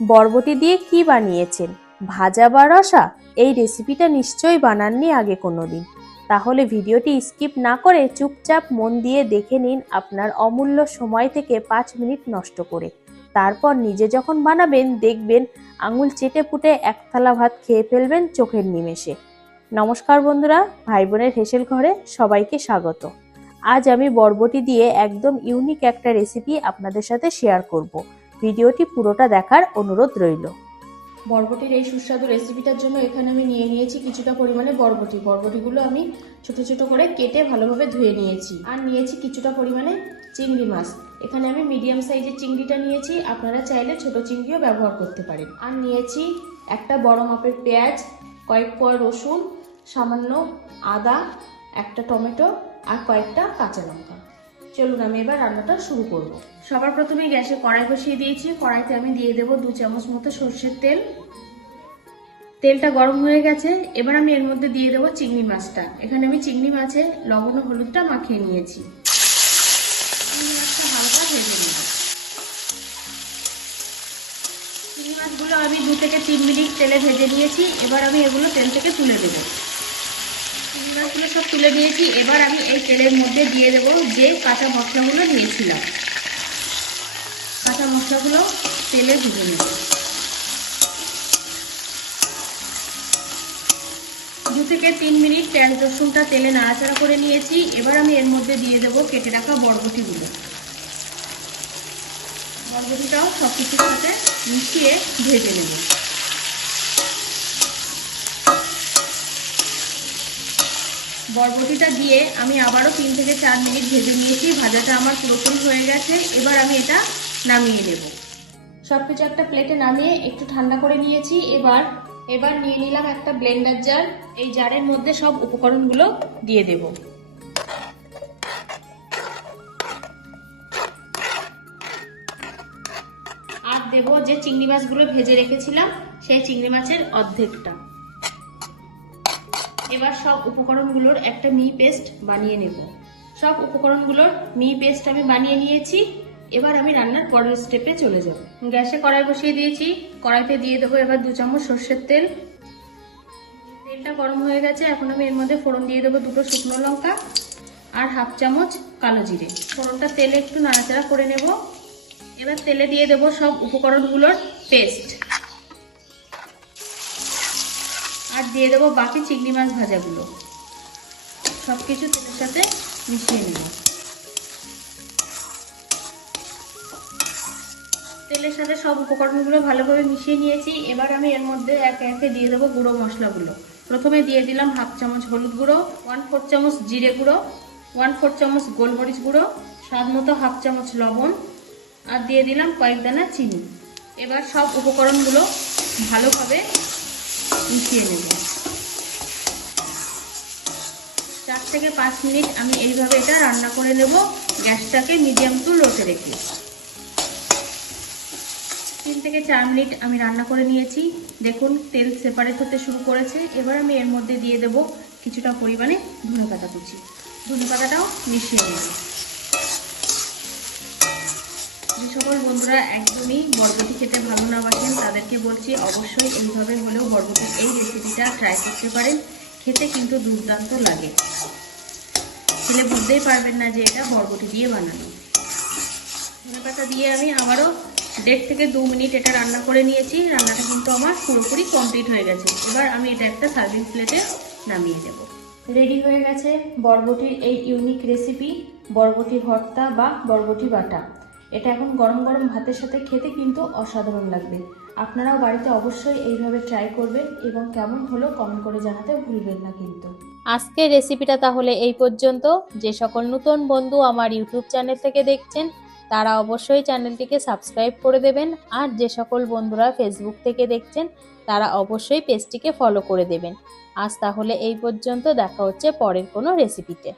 বরবটি দিয়ে কি বানিয়েছেন? ভাজা বা রসা? এই রেসিপিটা নিশ্চয়ই বানাননি আগে কোনোদিন। তাহলে ভিডিওটি স্কিপ না করে চুপচাপ মন দিয়ে দেখে নিন আপনার অমূল্য সময় থেকে 5 মিনিট নষ্ট করে। তারপর নিজে যখন বানাবেন দেখবেন আঙুল চেটে পুটে এক থালা ভাত খেয়ে ফেলবেন চোখের নিমেষে। নমস্কার বন্ধুরা, ভাই বোনের হেসেল ঘরে সবাইকে স্বাগত। আজ আমি বরবটি দিয়ে একদম ইউনিক একটা রেসিপি আপনাদের সাথে শেয়ার করব। ভিডিওটি পুরোটা দেখার অনুরোধ রইল। বরবটির এই সুস্বাদু রেসিপিটার জন্য এখানে আমি নিয়ে নিয়েছি কিছুটা পরিমাণে বরবটিগুলো আমি ছোট ছোট করে কেটে ভালোভাবে ধুয়ে নিয়েছি। আর নিয়েছি কিছুটা পরিমাণে চিংড়ি মাছ। এখানে আমি মিডিয়াম সাইজের চিংড়িটা নিয়েছি, আপনারা চাইলে ছোট চিংড়িও ব্যবহার করতে পারেন। আর নিয়েছি একটা বড় মাপের পেঁয়াজ, কয়েক কোয়া রসুন, সামান্য আদা, একটা টমেটো আর কয়েকটা কাঁচা লঙ্কা। চলুন আমি এবার রান্নাটা শুরু করব। সবার প্রথমে গ্যাসে কড়াই বসিয়ে দিয়েছি। কড়াইতে আমি দিয়ে দেবো 2 চামচ মতো সর্ষের তেল। তেলটা গরম হয়ে গেছে, এবার আমি এর মধ্যে দিয়ে দেবো চিংড়ি মাছটা। এখানে আমি চিংড়ি মাছে লবণ ও হলুদটা মাখিয়ে নিয়েছি। চিংড়ি মাছটা হালকা ভেজে নেব। চিংড়ি মাছগুলো আমি 2 থেকে 3 মিনিট তেলে ভেজে নিয়েছি। এবার আমি এগুলো তেল থেকে তুলে দেবো। চিংড়ি মাছগুলো সব তুলে দিয়েছি। এবার আমি এই তেলের মধ্যে দিয়ে দেবো যে কাঁচা মশলাগুলো নিয়েছিলাম। কাঁচা মশলাগুলো তেলে ভেজে নেব। 2 থেকে 3 মিনিট পেঁয়াজ রসুনটা তেলে নাড়াচাড়া করে নিয়েছি। এবার আমি এর মধ্যে দিয়ে দেবো কেটে রাখা বরবটিগুলো। বরবটিটাও সব কিছুর সাথে মিশিয়ে ভেজে নেব। বরবটিটা দিয়ে আমি আবারও 3 থেকে 4 মিনিট ভেজে নিয়েছি। ভাজাটা আমার পুরোপুরি হয়ে গেছে। এবার আমি এটা নামিয়ে নেব। সবকিছু একটা প্লেটে নামিয়ে একটু ঠান্ডা করে নিয়েছি। এবার নিয়ে নিলাম একটা ব্লেন্ডার জার। এই জারের মধ্যে সব উপকরণগুলো দিয়ে দেব। আর দেব যে চিংড়ি মাছগুলো ভেজে রেখেছিলাম সেই চিংড়ি মাছের অর্ধেকটা। এবার সব উপকরণগুলোর একটা মিহি পেস্ট বানিয়ে নেব। সব উপকরণগুলোর মিহি পেস্ট আমি বানিয়ে নিয়েছি। এবার আমি রান্নার পরের স্টেপে চলে যাব। গ্যাসে কড়াই বসিয়ে দিয়েছি। কড়াইতে দিয়ে দেবো এবার 2 চামচ সর্ষের তেল। তেলটা গরম হয়ে গেছে। এখন আমি এর মধ্যে ফোড়ন দিয়ে দেবো 2টো শুকনো লঙ্কা আর 1/2 চামচ কালো জিরে। ফোড়নটা তেলে একটু নাড়াচাড়া করে নেব। এবার তেলে দিয়ে দেবো সব উপকরণগুলোর পেস্ট আর দিয়ে দেবো বাকি চিংড়ি মাছ ভাজাগুলো। সবকিছু তেলের সাথে মিশিয়ে নেব। তেলের সাথে সব উপকরণগুলো ভালোভাবে মিশিয়ে নিয়েছি। এবার আমি এর মধ্যে একে একে দিয়ে দেবো গুঁড়ো মশলাগুলো। প্রথমে দিয়ে দিলাম 1/2 চামচ হলুদ গুঁড়ো, 1/4 চামচ জিরে গুঁড়ো, 1/4 চামচ গোলমরিচ গুঁড়ো, স্বাদ মতো 1/2 চামচ লবণ আর দিয়ে দিলাম কয়েক দানা চিনি। এবার সব উপকরণগুলো ভালোভাবে মিশিয়ে নেব। 4 থেকে 5 মিনিট আমি এইভাবে এটা রান্না করে নেব, গ্যাসটাকে মিডিয়াম টু লোতে রেখে। 3 থেকে 4 মিনিট আমি রান্না করে নিয়েছি। দেখুন তেল সেপারেট হতে শুরু করেছে। এবার আমি এর মধ্যে দিয়ে দেব কিছুটা পরিমাণে ধনেপাতা কুচি। ধনেপাতাটাও মিশিয়ে নেব। যে সকল বন্ধুরা একদমই বরবটি খেতে ভালো না বাসেন তাদেরকে বলছি অবশ্যই এইভাবে হলেও বরবটির এই রেসিপিটা ট্রাই করতে পারেন। খেতে কিন্তু দুর্দান্ত লাগে। খেলে বুঝতেই পারবেন না যে এটা বরবটি দিয়ে বানানো। ধনেপাতা দিয়ে আমি আবারও 1.5 থেকে 2 মিনিট এটা রান্না করে নিয়েছি। রান্নাটা কিন্তু আমার পুরোপুরি কমপ্লিট হয়ে গেছে। এবার আমি এটা একটা সার্ভিং প্লেটে নামিয়ে দেব। রেডি হয়ে গেছে বরবটির এই ইউনিক রেসিপি, বরবটি ভর্তা বা বরবটি বাটা। এটা এখন গরম গরম ভাতের সাথে খেতে কিন্তু অসাধারণ লাগবে। আপনারাও বাড়িতে অবশ্যই এইভাবে ট্রাই করবেন এবং কেমন হলো কমেন্ট করে জানাতে ভুলবেন না কিন্তু। আজকের রেসিপিটা তাহলে এই পর্যন্ত। যে সকল নতুন বন্ধু আমার ইউটিউব চ্যানেল থেকে দেখছেন তারা অবশ্যই চ্যানেলটিকে সাবস্ক্রাইব করে দেবেন। আর যে সকল বন্ধুরা ফেসবুক থেকে দেখছেন তারা অবশ্যই পেজটিকে ফলো করে দেবেন। আজ তাহলে এই পর্যন্ত, দেখা হচ্ছে পরের কোনো রেসিপিতে।